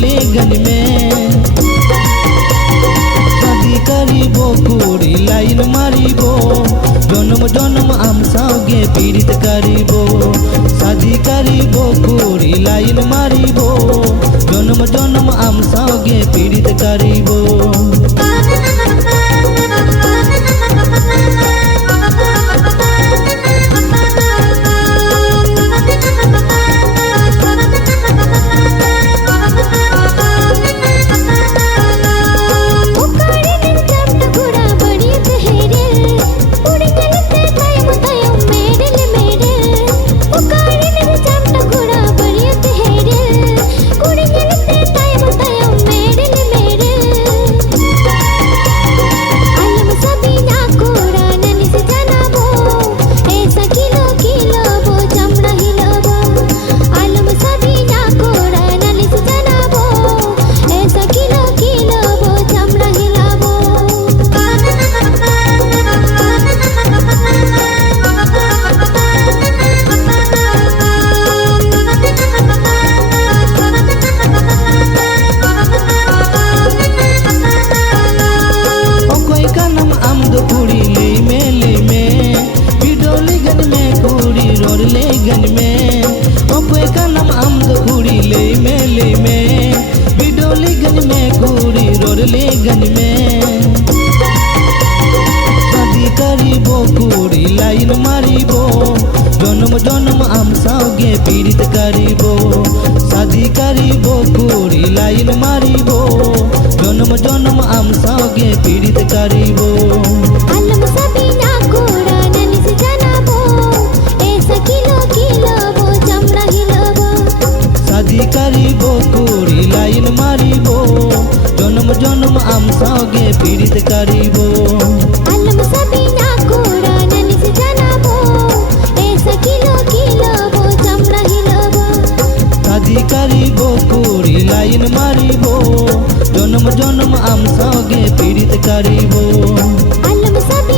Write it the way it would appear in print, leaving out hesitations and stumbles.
legend में शादी करीबो कुड़ी लाइन मारीबो जन्म जन्म आम संगे पीड़ित करीबो शादी करीबो कुड़ी लाइन मारीबो जन्म जन्म आम संगे पीड़ित करीबो लेगन में ओके का नाम आमद कुड़ी ले में बिडो लेगन में कुड़ी रोड लेगन में शादी करीबो कुड़ी लाइन मारीबो जन्म जन्म आम संगे पीड़ित करीबो शादी करीबो कुड़ी लाइन मारीबो जन्म जन्म आम संगे पीड़ित करीबो शादी करीबो कुड़ी लाइन मारीबो जन्म जन्म आम संगे पीड़ित करीबो आलम सभी ना कोड़ा ननिस जनाबो ऐसा किलो किलो वो जम रही लबो शादी करीबो कुड़ी लाइन मारीबो जन्म जन्म आम संगे पीड़ित करीबो आलम सभी